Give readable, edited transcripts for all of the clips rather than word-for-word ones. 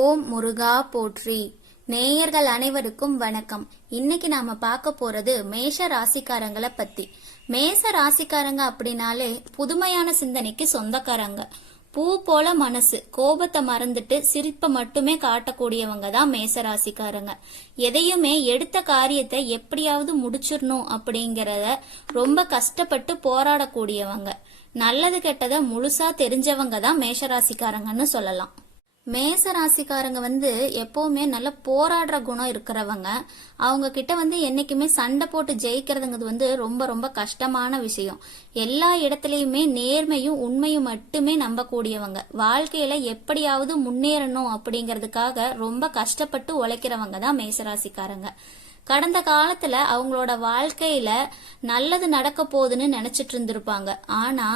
ஓம் முருகா போற்றி. நேயர்கள் அனைவருக்கும் வணக்கம். இன்னைக்கு நாம பார்க்க போறது மேஷ ராசிக்காரங்களை பத்தி. மேஷ ராசிக்காரங்க அப்படின்னாலே புதுமையான சிந்தனைக்கு சொந்தக்காரங்க. பூ போல மனசு, கோபத்தை மறந்துட்டு சிரிப்பை மட்டுமே காட்டக்கூடியவங்க தான் மேஷ ராசிக்காரங்க. எதையுமே எடுத்த காரியத்தை எப்படியாவது முடிச்சிடணும் அப்படிங்கறத ரொம்ப கஷ்டப்பட்டு போராடக்கூடியவங்க. நல்லது கெட்டதை முழுசா தெரிஞ்சவங்க தான் மேஷராசிக்காரங்கன்னு சொல்லலாம். மேச ராசிக்காரங்க எப்பவுமே நல்ல போராடுற குணம் இருக்கிறவங்க. அவங்க கிட்ட என்னைக்குமே சண்டை போட்டு ஜெயிக்கிறதுங்கிறது ரொம்ப ரொம்ப கஷ்டமான விஷயம். எல்லா இடத்துலயுமே நேர்மையும் உண்மையும் மட்டுமே நம்பக்கூடியவங்க. வாழ்க்கையில எப்படியாவது முன்னேறணும் அப்படிங்கறதுக்காக ரொம்ப கஷ்டப்பட்டு உழைக்கிறவங்க தான் மேசராசிக்காரங்க. கடந்த காலத்துல அவங்களோட வாழ்க்கையில நல்லது நடக்க போகுதுன்னு நினைச்சிட்டு இருந்திருப்பாங்க. ஆனா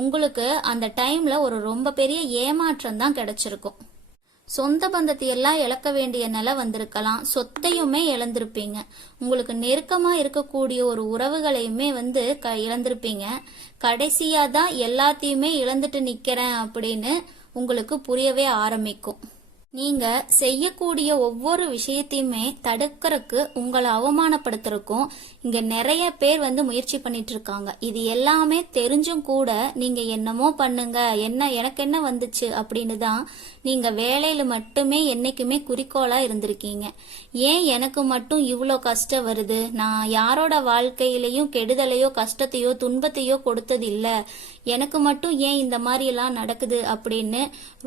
உங்களுக்கு அந்த டைம்ல ஒரு ரொம்ப பெரிய ஏமாற்றம் தான் கிடைச்சிருக்கும். சொந்த பந்தத்தை எல்லாம் இழக்க வேண்டிய நிலை வந்திருக்கலாம். சொத்தையுமே இழந்திருப்பீங்க. உங்களுக்கு நெருக்கமா இருக்கக்கூடிய ஒரு உறவுகளையுமே இழந்திருப்பீங்க. கடைசியா தான் எல்லாத்தையுமே இழந்துட்டு நிக்கிறேன் அப்படின்னு உங்களுக்கு புரியவே ஆரம்பிக்கும். நீங்க செய்யக்கூடிய ஒவ்வொரு விஷயத்தையுமே தடுக்கிறதுக்கு, உங்களை அவமானப்படுத்துறதுக்கும் இங்க நிறைய பேர் முயற்சி பண்ணிட்டு இருக்காங்க. இது எல்லாமே தெரிஞ்சும் கூட நீங்க என்னமோ பண்ணுங்க, எனக்கு என்ன வந்துச்சு அப்படின்னு தான் நீங்க வேலையில மட்டுமே என்னைக்குமே குறிக்கோளா இருந்திருக்கீங்க. ஏன் எனக்கு மட்டும் இவ்வளோ கஷ்டம் வருது, நான் யாரோட வாழ்க்கையிலையும் கெடுதலையோ கஷ்டத்தையோ துன்பத்தையோ கொடுத்தது இல்ல, எனக்கு மட்டும் ஏன் இந்த மாதிரி எல்லாம் நடக்குது அப்படின்னு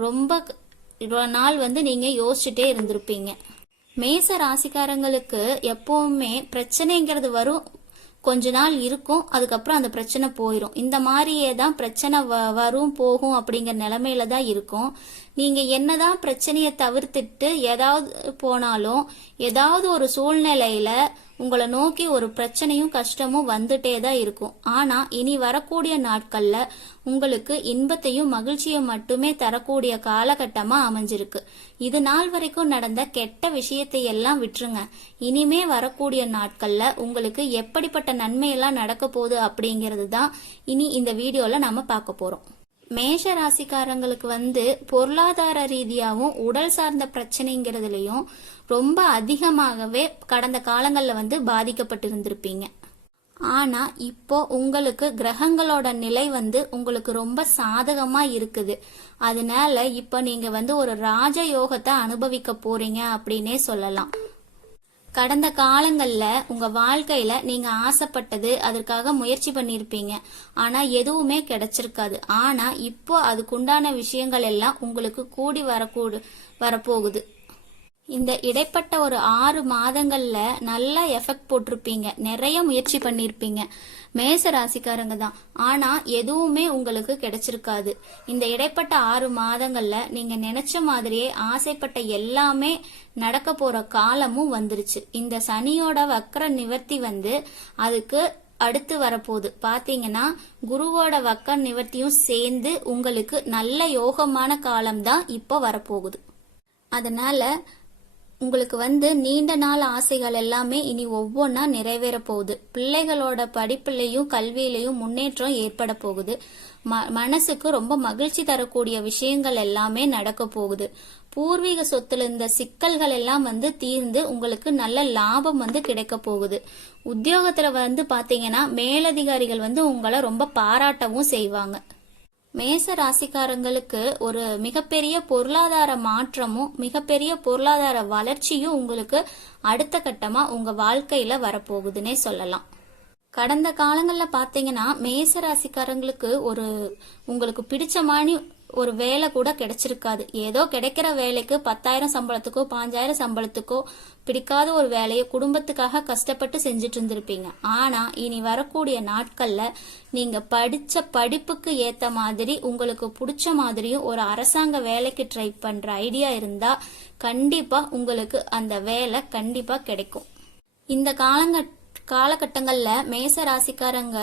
ரொம்ப நாள் நீங்க யோசிச்சுட்டே இருந்திருப்பீங்க. மேச ராசிக்காரங்களுக்கு எப்பவுமே பிரச்சனைங்கிறது வரும், கொஞ்ச நாள் இருக்கும், அதுக்கப்புறம் அந்த பிரச்சனை போயிடும். இந்த மாதிரியே தான் பிரச்சனை வரும் போகும் அப்படிங்கிற நிலைமையில தான் இருக்கும். நீங்க என்னதான் பிரச்சனையை தவிர்த்துட்டு ஏதாவது போனாலும் ஏதாவது ஒரு சூழ்நிலையில உங்களை நோக்கி ஒரு பிரச்சனையும் கஷ்டமும் வந்துட்டே தான் இருக்கும். ஆனா இனி வரக்கூடிய நாட்கள்ல உங்களுக்கு இன்பத்தையும் மகிழ்ச்சியும் மட்டுமே தரக்கூடிய காலகட்டமா அமைஞ்சிருக்கு. இது நாள் வரைக்கும் நடந்த கெட்ட விஷயத்தை எல்லாம் விட்டுருங்க. இனிமே வரக்கூடிய நாட்கள்ல உங்களுக்கு எப்படிப்பட்ட நன்மையெல்லாம் நடக்க போகுது அப்படிங்கிறது தான் இனி இந்த வீடியோல நாம பார்க்க போறோம். மேஷ ராசிக்காரங்களுக்கு பொருளாதார ரீதியாகவும் உடல் சார்ந்த பிரச்சனைங்கிறதுலயும் ரொம்ப அதிகமாகவே கடந்த காலங்கள்ல பாதிக்கப்பட்டிருந்திருப்பீங்க. ஆனா இப்போ உங்களுக்கு கிரகங்களோட நிலை உங்களுக்கு ரொம்ப சாதகமா இருக்குது. அதனால இப்ப நீங்க ஒரு ராஜயோகத்தை அனுபவிக்க போறீங்க அப்படின்னே சொல்லலாம். கடந்த காலங்கள்ல உங்க வாழ்க்கையில நீங்க ஆசைப்பட்டது, அதற்காக முயற்சி பண்ணிருப்பீங்க. ஆனா எதுவுமே கிடைச்சிருக்காது. ஆனா இப்போ அதுக்குண்டான விஷயங்கள் எல்லாம் உங்களுக்கு கூடி வரப்போகுது. இந்த இடைப்பட்ட ஒரு 6 மாதங்கள்ல நல்ல எஃபெக்ட் போட்டிருப்பீங்க, நிறைய முயற்சி பண்ணிருப்பீங்க மேச ராசிக்காரங்க தான். ஆனா எதுவுமே உங்களுக்கு கிடைச்சிருக்காது. இந்த இடைப்பட்ட 6 மாதங்கள்ல நீங்க நினைச்ச மாதிரியே ஆசைப்பட்ட எல்லாமே நடக்க போற காலமும் வந்துருச்சு. இந்த சனியோட வக்கர நிவர்த்தி அதுக்கு அடுத்து வரப்போகுது. பாத்தீங்கன்னா குருவோட வக்கர நிவர்த்தியும் சேர்ந்து உங்களுக்கு நல்ல யோகமான காலம்தான் இப்போ வரப்போகுது. அதனால உங்களுக்கு நீண்ட நாள் ஆசைகள் எல்லாமே இனி ஒவ்வொன்னா நிறைவேற போகுது. பிள்ளைகளோட படிப்புலையும் கல்வியிலையும் முன்னேற்றம் ஏற்பட போகுது. மனசுக்கு ரொம்ப மகிழ்ச்சி தரக்கூடிய விஷயங்கள் எல்லாமே நடக்க போகுது. பூர்வீக சொத்துல இருந்த சிக்கல்கள் எல்லாம் தீர்ந்து உங்களுக்கு நல்ல லாபம் கிடைக்க போகுது. உத்தியோகத்துல பாத்தீங்கன்னா மேலதிகாரிகள் உங்களை ரொம்ப பாராட்டவும் செய்வாங்க. மேச ராசிக்காரங்களுக்கு ஒரு மிகப்பெரிய பொருளாதார மாற்றமும் மிகப்பெரிய பொருளாதார வளர்ச்சியும் உங்களுக்கு அடுத்த கட்டமா உங்க வாழ்க்கையில வரப்போகுதுன்னே சொல்லலாம். கடந்த காலங்கள்ல பாத்தீங்கன்னா மேச ராசிக்காரங்களுக்கு உங்களுக்கு பிடிச்ச மாதிரி ஒரு வேலை கூட கிடைச்சிருக்காது. ஏதோ கிடைக்கிற வேலைக்கு 10,000 சம்பளத்துக்கோ 5,000 சம்பளத்துக்கோ பிடிக்காத ஒரு வேலையை குடும்பத்துக்காக கஷ்டப்பட்டு செஞ்சுட்டு இருந்திருப்பீங்க. ஆனா இனி வரக்கூடிய நாட்கள்ல நீங்க படிச்ச படிப்புக்கு ஏத்த மாதிரி உங்களுக்கு பிடிச்ச மாதிரியும் ஒரு அரசாங்க வேலைக்கு ட்ரை பண்ற ஐடியா இருந்தா கண்டிப்பா உங்களுக்கு அந்த வேலை கண்டிப்பா கிடைக்கும். இந்த காலகட்டங்கள்ல மேச ராசிக்காரங்க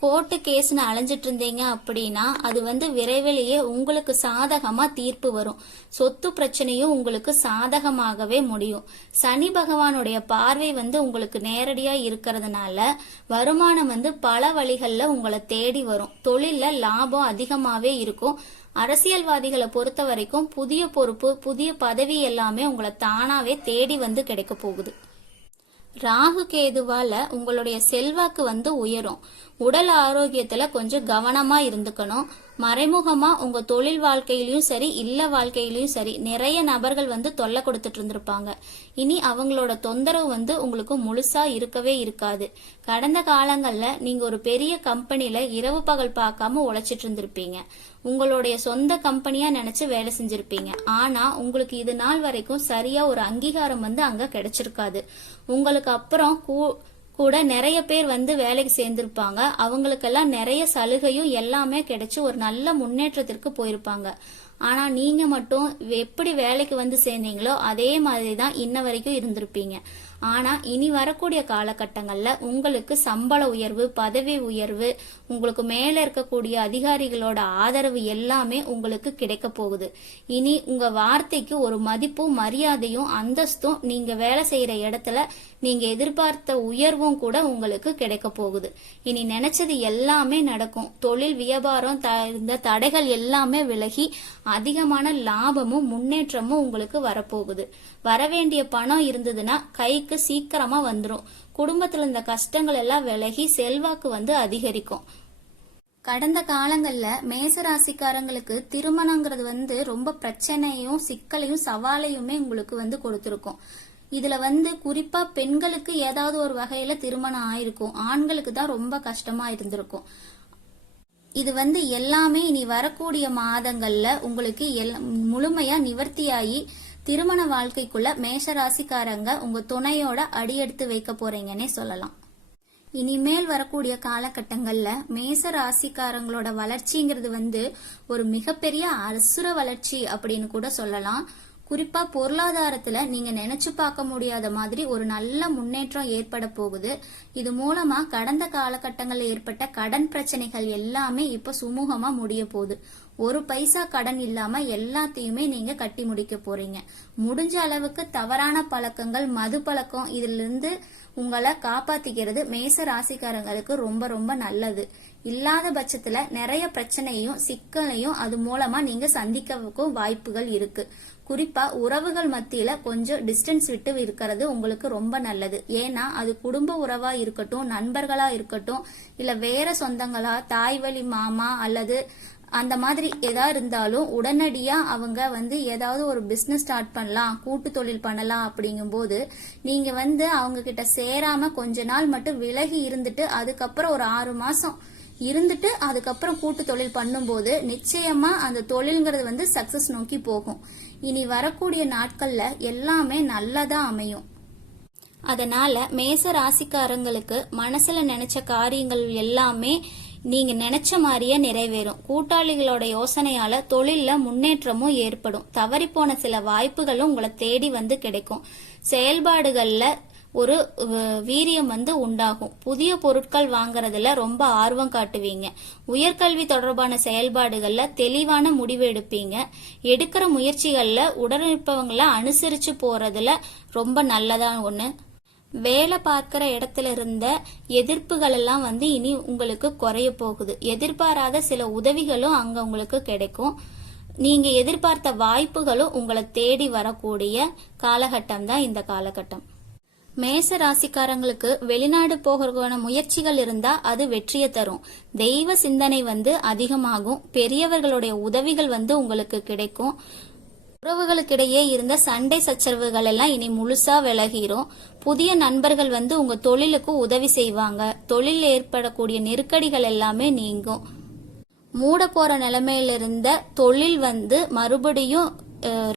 கோர்ட்டு கேஸ்னு அலைஞ்சிட்டு இருந்தீங்க அப்படின்னா அது விரைவிலேயே உங்களுக்கு சாதகமா தீர்ப்பு வரும். சொத்து பிரச்சனையும் உங்களுக்கு சாதகமாகவே முடியும். சனி பகவானுடைய பார்வை உங்களுக்கு நேரடியா இருக்கிறதுனால வருமானம் பல வழிகள்ல உங்களை தேடி வரும். தொழில்ல லாபம் அதிகமாவே இருக்கும். அரசியல்வாதிகளை பொறுத்த வரைக்கும் புதிய பொறுப்பு, புதிய பதவி எல்லாமே உங்களை தானாவே தேடி வந்து கிடைக்க போகுது. ராகு கேதுவால உங்களுடைய செல்வாக்கு வந்து உயரும். உடல் ஆரோக்கியத்துல கொஞ்சம் கவனமா இருந்துக்கணும். மறைமுகமா உங்க தொழில் வாழ்க்கையிலயும் சரி, இல்ல வாழ்க்கையிலயும் சரி, நிறைய நபர்கள் வந்து தொல்லை கொடுத்துட்டு இருந்திருப்பாங்க. இனி அவங்களோட தொந்தரவு வந்து உங்களுக்கு முழுசா இருக்கவே இருக்காது. கடந்த காலங்கள்ல நீங்க ஒரு பெரிய கம்பெனில இரவு பகல் பார்க்காம உழைச்சிட்டு இருந்திருப்பீங்க. உங்களுடைய சொந்த கம்பெனியா நினைச்சு வேலை செஞ்சிருப்பீங்க. ஆனா உங்களுக்கு இது நாள் வரைக்கும் சரியா ஒரு அங்கீகாரம் வந்து அங்க கிடைச்சிருக்காது. உங்களுக்கு அப்புறம் கூட நிறைய பேர் வந்து வேலைக்கு சேர்ந்திருப்பாங்க. அவங்களுக்கெல்லாம் நிறைய சலுகையும் எல்லாமே கிடைச்சு ஒரு நல்ல முன்னேற்றத்திற்கு போயிருப்பாங்க. ஆனா நீங்க மட்டும் எப்படி வேலைக்கு வந்து சேர்ந்தீங்களோ அதே மாதிரிதான் இன்ன வரைக்கும் இருந்திருப்பீங்க. ஆனா இனி வரக்கூடிய காலகட்டங்கள்ல உங்களுக்கு சம்பள உயர்வு, பதவி உயர்வு, உங்களுக்கு மேல இருக்கக்கூடிய அதிகாரிகளோட ஆதரவு எல்லாமே உங்களுக்கு கிடைக்க போகுது. இனி உங்க வார்த்தைக்கு ஒரு மதிப்பும், மரியாதையும், அந்தஸ்தும், நீங்க வேலை செய்யற இடத்துல நீங்க எதிர்பார்த்த உயர்வும் கூட உங்களுக்கு கிடைக்க போகுது. இனி நினைச்சது எல்லாமே நடக்கும். தொழில் வியாபாரம் இந்த தடைகள் எல்லாமே விலகி அதிகமான லாபமும் முன்னேற்றமும் உங்களுக்கு வரப்போகுது. வரவேண்டிய பணம் இருந்ததுன்னா கைக்கு சீக்கிரமா வந்துடும். குடும்பத்துல இந்த கஷ்டங்கள் எல்லாம் விலகி செல்வாக்கு வந்து அதிகரிக்கும். கடந்த காலங்கள்ல மேசராசிக்காரங்களுக்கு திருமணங்கிறது வந்து ரொம்ப பிரச்சனையும், சிக்கலையும், சவாலையுமே உங்களுக்கு வந்து கொடுத்திருக்கும். இதுல வந்து குறிப்பா பெண்களுக்கு ஏதாவது ஒரு வகையில திருமணம் ஆயிருக்கும். ஆண்களுக்கு தான் ரொம்ப கஷ்டமா இருந்திருக்கும். இது வந்து எல்லாமே இனி வரக்கூடிய மாதங்கள்ல உங்களுக்கு முழுமையா நிவர்த்தியாகி திருமண வாழ்க்கைக்குள்ள மேஷராசிக்காரங்க உங்க துணையோட அடியெடுத்து வைக்க போறீங்கன்னே சொல்லலாம். இனிமேல் வரக்கூடிய காலகட்டங்கள்ல மேச ராசிக்காரங்களோட வளர்ச்சிங்கிறது வந்து ஒரு மிகப்பெரிய அசுர வளர்ச்சி அப்படின்னு கூட சொல்லலாம். குறிப்பா பொருளாதாரத்துல நீங்க நினைச்சு பார்க்க முடியாத மாதிரி ஒரு நல்ல முன்னேற்றம் ஏற்பட போகுது. இது மூலமா கடந்த காலகட்டங்கள்ல ஏற்பட்ட கடன் பிரச்சனைகள் எல்லாமே இப்ப சுமூகமா முடிய போகுது. ஒரு பைசா கடன் இல்லாம எல்லாத்தையுமே நீங்க கட்டி முடிக்க போறீங்க. முடிஞ்ச அளவுக்கு தவறான பழக்கங்கள், மது பழக்கம், இதுல இருந்து உங்களை காப்பாத்திக்கிறது மேச ராசிக்காரங்களுக்கு ரொம்ப ரொம்ப நல்லது. இல்லாத பட்சத்துல நிறைய பிரச்சனையும் சிக்கலையும் அது மூலமா நீங்க சந்திக்கவும் வாய்ப்புகள் இருக்கு. குறிப்பா உறவுகள் மத்தியில கொஞ்சம் டிஸ்டன்ஸ் விட்டு இருக்கிறது உங்களுக்கு ரொம்ப நல்லது. ஏன்னா அது குடும்ப உறவா இருக்கட்டும், நண்பர்களா இருக்கட்டும், இல்ல வேற சொந்தங்களா, தாய் வழி மாமா அல்லது அந்த மாதிரி ஏதாவது இருந்தாலும் உடனடியா அவங்க வந்து ஏதாவது ஒரு பிசினஸ் ஸ்டார்ட் பண்ணலாம், கூட்டு தொழில் பண்ணலாம் அப்படிங்கும் போது நீங்க வந்து அவங்க கிட்ட சேராம கொஞ்ச நாள் மட்டும் விலகி இருந்துட்டு அதுக்கப்புறம் ஒரு 6 மாசம் இருந்துட்டு அதுக்கப்புறம் கூட்டு தொழில் பண்ணும்போது நிச்சயமா அந்த தொழில்ங்கிறது வந்து சக்சஸ் நோக்கி போகும். இனி வரக்கூடிய நாட்கள்ல எல்லாமே நல்லதா அமையும். அதனால மேச ராசிக்காரங்களுக்கு மனசுல நினைச்ச காரியங்கள் எல்லாமே நீங்க நினைச்ச மாதிரியே நிறைவேறும். கூட்டாளிகளோட யோசனையால தொழில்ல முன்னேற்றமும் ஏற்படும். தவறிப்போன சில வாய்ப்புகளும் உங்களை தேடி வந்து கிடைக்கும். செயல்பாடுகள்ல ஒரு வீரியம் வந்து உண்டாகும். புதிய பொருட்கள் வாங்குறதுல ரொம்ப ஆர்வம் காட்டுவீங்க. உயர்கல்வி தொடர்பான செயல்பாடுகள்ல தெளிவான முடிவு எடுப்பீங்க. எடுக்கிற முயற்சிகள்ல உடனிருப்பவங்கள அனுசரிச்சு போறதுல ரொம்ப நல்லதா ஒண்ணு. வேலை பார்க்கிற இடத்துல இருந்த எதிர்ப்புகள் எல்லாம் வந்து இனி உங்களுக்கு குறைய போகுது. எதிர்பாராத சில உதவிகளும் அங்க உங்களுக்கு கிடைக்கும். நீங்க எதிர்பார்த்த வாய்ப்புகளும் உங்களை தேடி வரக்கூடிய காலகட்டம் தான் இந்த காலகட்டம். மேச ராசிக்காரங்களுக்கு வெளிநாடு போகிற முயற்சிகள் இருந்தா அது வெற்றியை தரும். தெய்வ சிந்தனை வந்து அதிகமாகும். பெரியவர்களுடைய உதவிகள் வந்து உங்களுக்கு கிடைக்கும். உறவுகளுக்கிடையே இருந்த சண்டை சச்சரவுகள் எல்லாம் இனி முழுசா விலகிரும். புதிய நண்பர்கள் வந்து உங்க தொழிலுக்கு உதவி செய்வாங்க. தொழில் ஏற்படக்கூடிய நெருக்கடிகள் எல்லாமே நீங்கும். மூட போற நிலைமையில இருந்த தொழில் வந்து மறுபடியும்